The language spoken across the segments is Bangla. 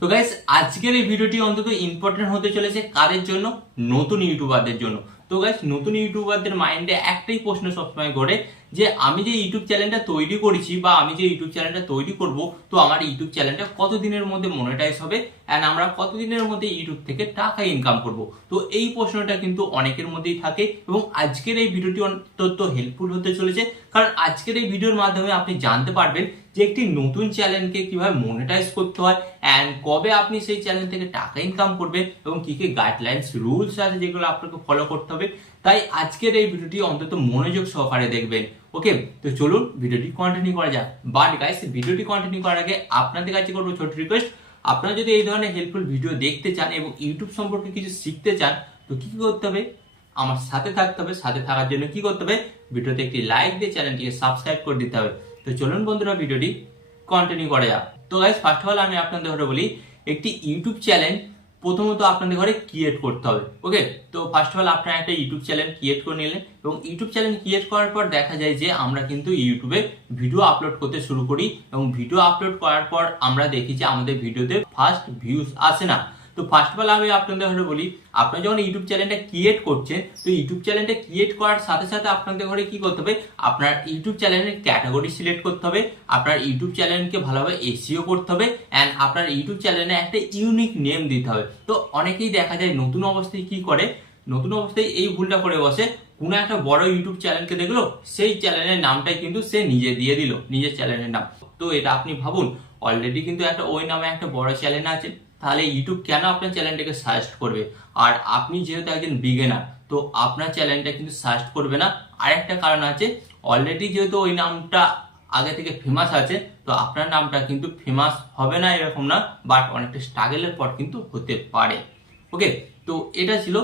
তো গাইস আজকের এই ভিডিওটি অন্তত ইম্পর্টেন্ট হতে চলেছে কাদের জন্য? নতুন ইউটিউবারদের জন্য। তো গাইস নতুন ইউটিউবারদের মাইন্ডে একটাই প্রশ্ন সবসময় ঘোরে যে আমি যে ইউটিউব চ্যানেলটা তৈরি করেছি বা আমি যে ইউটিউব চ্যানেলটা তৈরি করব, তো আমার ইউটিউব চ্যানেলটা কতদিনের মধ্যে মনিটাইজ হবে এন্ড আমরা কতদিনের মধ্যে ইউটিউব থেকে টাকা ইনকাম করব। তো এই প্রশ্নটা কিন্তু অনেকের মধ্যেই থাকে এবং আজকের এই ভিডিওটি অন্তত হেল্পফুল হতে চলেছে, কারণ আজকের এই ভিডিওর মাধ্যমে আপনি জানতে পারবেন যে একটি নতুন চ্যানেলকে কিভাবে মনিটাইজ করতে হয় এন্ড কবে আপনি সেই চ্যানেল থেকে টাকা ইনকাম করবেন এবং কি কি গাইডলাইন্স রুলস আছে যেগুলো আপনাকে ফলো করতে হবে। তাই আজকের এই ভিডিওটি অন্তত মনোযোগ সহকারে দেখবেন। ওকে, তো চলুন ভিডিওটি কন্টিনিউ করা যাক। বাট গাইস ভিডিওটি কন্টিনিউ করার আগে আপনাদের কাছে করবো ছোট রিকোয়েস্ট, আপনারা যদি এই ধরনের হেল্পফুল ভিডিও দেখতে চান এবং ইউটিউব সম্পর্কে কিছু শিখতে চান, তো কি করতে হবে? আমার সাথে থাকতে হবে। সাথে থাকার জন্য কি করতে হবে? ভিডিওতে একটি লাইক দিয়ে চ্যানেলটিকে সাবস্ক্রাইব করে দিতে হবে। তো চলুন বন্ধুরা ভিডিওটি কন্টিনিউ করা যাক। তো গাইস ফার্স্ট অফ অল আমি আপনাদের ঘরে বলি, একটি ইউটিউব চ্যানেল প্রথমত আপনাদের ঘরে ক্রিয়েট করতে হবে। ওকে, তো ফার্স্ট অফ অল আপনারা একটা ইউটিউব চ্যানেল ক্রিয়েট করে নিলেন এবং ইউটিউব চ্যানেল ক্রিয়েট করার পর দেখা যায় যে আমরা কিন্তু ইউটিউবে ভিডিও আপলোড করতে শুরু করি এবং ভিডিও আপলোড করার পর আমরা দেখি যে আমাদের ভিডিওতে ফার্স্ট ভিউজ আসে না। তো ফার্স্ট অফ অল আমি আপনাদের ঘরে বলি, আপনারা যখন ইউটিউব চ্যানেলটা ক্রিয়েট করছেন, তো ইউটিউব চ্যানেলটা ক্রিয়েট করার সাথে সাথে আপনাদের ঘরে কি করতে হবে? আপনার ইউটিউব চ্যানেলের ক্যাটাগরি সিলেক্ট করতে হবে, আপনার ইউটিউব চ্যানেলকে ভালোভাবে এসইও করতে হবে এন্ড আপনার ইউটিউব চ্যানেলে একটা ইউনিক নেম দিতে হবে। তো অনেকেই দেখা যায় নতুন অবস্থায় কি করে, নতুন অবস্থায় এই ভুলটা করে বসে, কোনো একটা বড় ইউটিউব চ্যানেলকে দেখলো, সেই চ্যানেলের নামটাই কিন্তু সে নিজে দিয়ে দিল, নিজের চ্যানেলের নাম। তো এটা আপনি ভাবুন, অলরেডি কিন্তু একটা ওই নামে একটা বড় চ্যানেল আছে, তাহলে ইউটিউব কেন আপনার চ্যানেলটাকে সাজেস্ট করবে? আর আপনি যেহেতু একজন বিগিনার, তো আপনার চ্যানেলটা কিন্তু সাজেস্ট করবে না। আরেকটা কারণ আছে, অলরেডি যেহেতু ওই নামটা আগে থেকে ফেমাস আছে, তো আপনার নামটা কিন্তু ফেমাস হবে না এরকম না, বাট অনেকটা স্ট্রাগলের পর কিন্তু হতে পারে। ওকে, তো এটা ছিল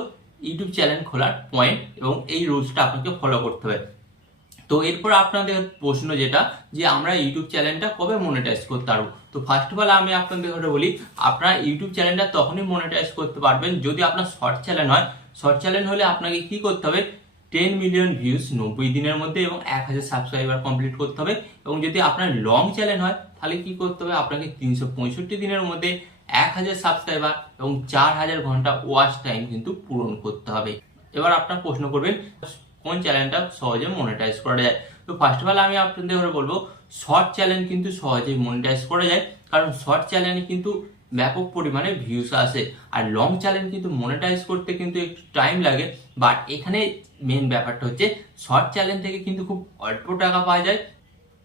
ইউটিউব চ্যানেল খোলার পয়েন্ট এবং এই রুলসটা আপনাকে ফলো করতে হবে। তো এরপর আপনাদের প্রশ্ন যেটা, যে আমরা ইউটিউব চ্যানেলটা কবে মনিটাইজ করতে পারবো? তো ফার্স্ট অফ অল আমি আপনাদের ঘরে বলি, আপনারা ইউটিউব চ্যানেলটা তখনই মনিটাইজ করতে পারবেন যদি আপনার শর্ট চ্যানেল হয়। শর্ট চ্যানেল হলে আপনাকে কি করতে হবে? 10 মিলিয়ন ভিউজ 90 দিনের মধ্যে এবং 1000 সাবস্ক্রাইবার কমপ্লিট করতে হবে। এবং যদি আপনার লং চ্যানেল হয় তাহলে কি করতে হবে? আপনাকে 365 দিনের মধ্যে 1000 সাবস্ক্রাইবার এবং 4000 ঘন্টা ওয়াচ টাইম কিন্তু পূরণ করতে হবে। এবার আপনার প্রশ্ন করবেন কোন চ্যানেলটা সহজে মনিটাইজ করা যায়? তো ফার্স্ট অফ অল আমি আপনাদের ঘরে বলবো, শর্ট চ্যানেল কিন্তু সহজেই মনিটাইজ করা যায়, কারণ শর্ট চ্যানেলে কিন্তু ব্যাপক পরিমাণে ভিউজ আসে। আর লং চ্যানেল কিন্তু মনিটাইজ করতে কিন্তু একটু টাইম লাগে, বাট এখানে মেন ব্যাপারটা হচ্ছে শর্ট চ্যানেল থেকে কিন্তু খুব অল্প টাকা পাওয়া যায়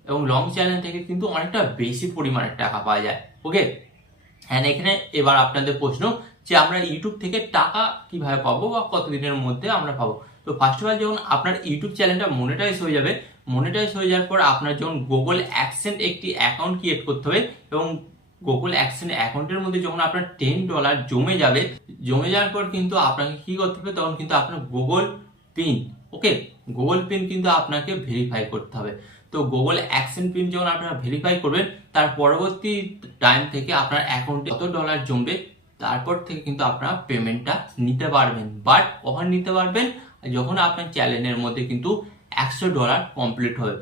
এবং লং চ্যানেল থেকে কিন্তু অনেকটা বেশি পরিমাণে টাকা পাওয়া যায়। ওকে, হ্যাঁ এখানে এবার আপনাদের প্রশ্ন যে আমরা ইউটিউব থেকে টাকা কিভাবে পাবো বা কতদিনের মধ্যে আমরা পাবো? তো ফার্স্ট অফ অল যখন আপনার ইউটিউব চ্যানেলটা মনিটাইজ হয়ে যাবে, মনিটাইজ হয়ে যাওয়ার পর আপনার যখন গুগল অ্যাডসেন্স একটি অ্যাকাউন্ট ক্রিয়েট করতে হবে এবং গুগল অ্যাডসেন্স অ্যাকাউন্টের মধ্যে যখন আপনার $10 জমে যাবে, জমে যাওয়ার পর কিন্তু আপনাকে কি করতে হবে? তখন কিন্তু আপনার গুগল পিন, ওকে, গুগল পিন কিন্তু আপনাকে ভেরিফাই করতে হবে। তো গুগল অ্যাডসেন্স পিন যখন আপনারা ভেরিফাই করবেন, তার পরবর্তী টাইম থেকে আপনার অ্যাকাউন্টে কত ডলার জমবে, তারপর থেকে কিন্তু আপনারা পেমেন্টটা নিতে পারবেন। বাট কখন নিতে পারবেন? যখন আপনার চ্যানেলের মধ্যে কিন্তু $100 কমপ্লিট হবে।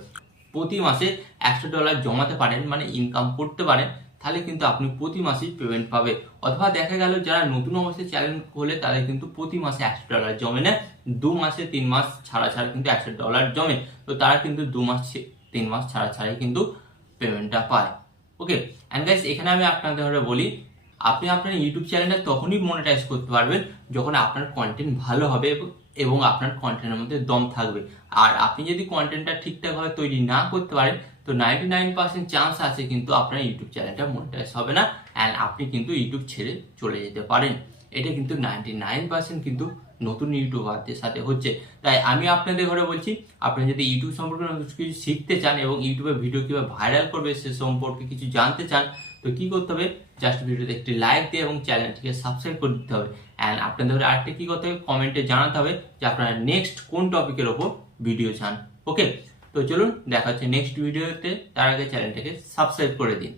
প্রতি মাসে $100 জমাতে পারেন, মানে ইনকাম করতে পারেন, তাহলে কিন্তু আপনি প্রতি মাসেই পেমেন্ট পাবে। অথবা দেখা গেল যারা নতুন অবস্থায় চ্যানেল খোলে তাদের কিন্তু প্রতি মাসে $100 জমে না, 2 মাসে 3 মাস ছাড়া ছাড়া কিন্তু $100 জমে। তো তারা কিন্তু 2 মাস 3 মাস ছাড়া ছাড়াই কিন্তু পেমেন্টটা পায়। ওকে, এন্ড গাইস এখানে আমি আপনাদের বলি, আপনি আপনার ইউটিউব চ্যানেলটা তখনই মনিটাইজ করতে পারবেন যখন আপনার কন্টেন্ট ভালো হবে এবং আপনার কন্টেন্টের মধ্যে দম থাকবে। আর আপনি যদি কন্টেন্টটা ঠিকঠাকভাবে তৈরি না করতে পারেন, তো 99% চান্স আছে কিন্তু আপনার ইউটিউব চ্যানেলটা মনিটাইজ হবে না অ্যান্ড আপনি কিন্তু ইউটিউব ছেড়ে চলে যেতে পারেন। এটা কিন্তু 99% কিন্তু নতুন ইউটিউবারদের সাথে হচ্ছে। তাই আমি আপনাদের ঘরে বলছি, আপনি যদি ইউটিউব সম্পর্কে কিছু শিখতে চান এবং ইউটিউবে ভিডিও কিভাবে ভাইরাল করবে সে সম্পর্কে কিছু জানতে চান, তো কি করতে হবে? জাস্ট ভিডিওতে একটি লাইক দিয়ে এবং চ্যানেলটিকে সাবস্ক্রাইব করে দিতে হবে। অ্যান্ড আপনাদের আরেকটা কি করতে হবে? কমেন্টে জানাতে হবে যে আপনারা নেক্সট কোন টপিকের ওপর ভিডিও চান। ওকে, তো চলুন দেখা হচ্ছে নেক্সট ভিডিওতে, তার আগে চ্যানেলটাকে সাবস্ক্রাইব করে দিন।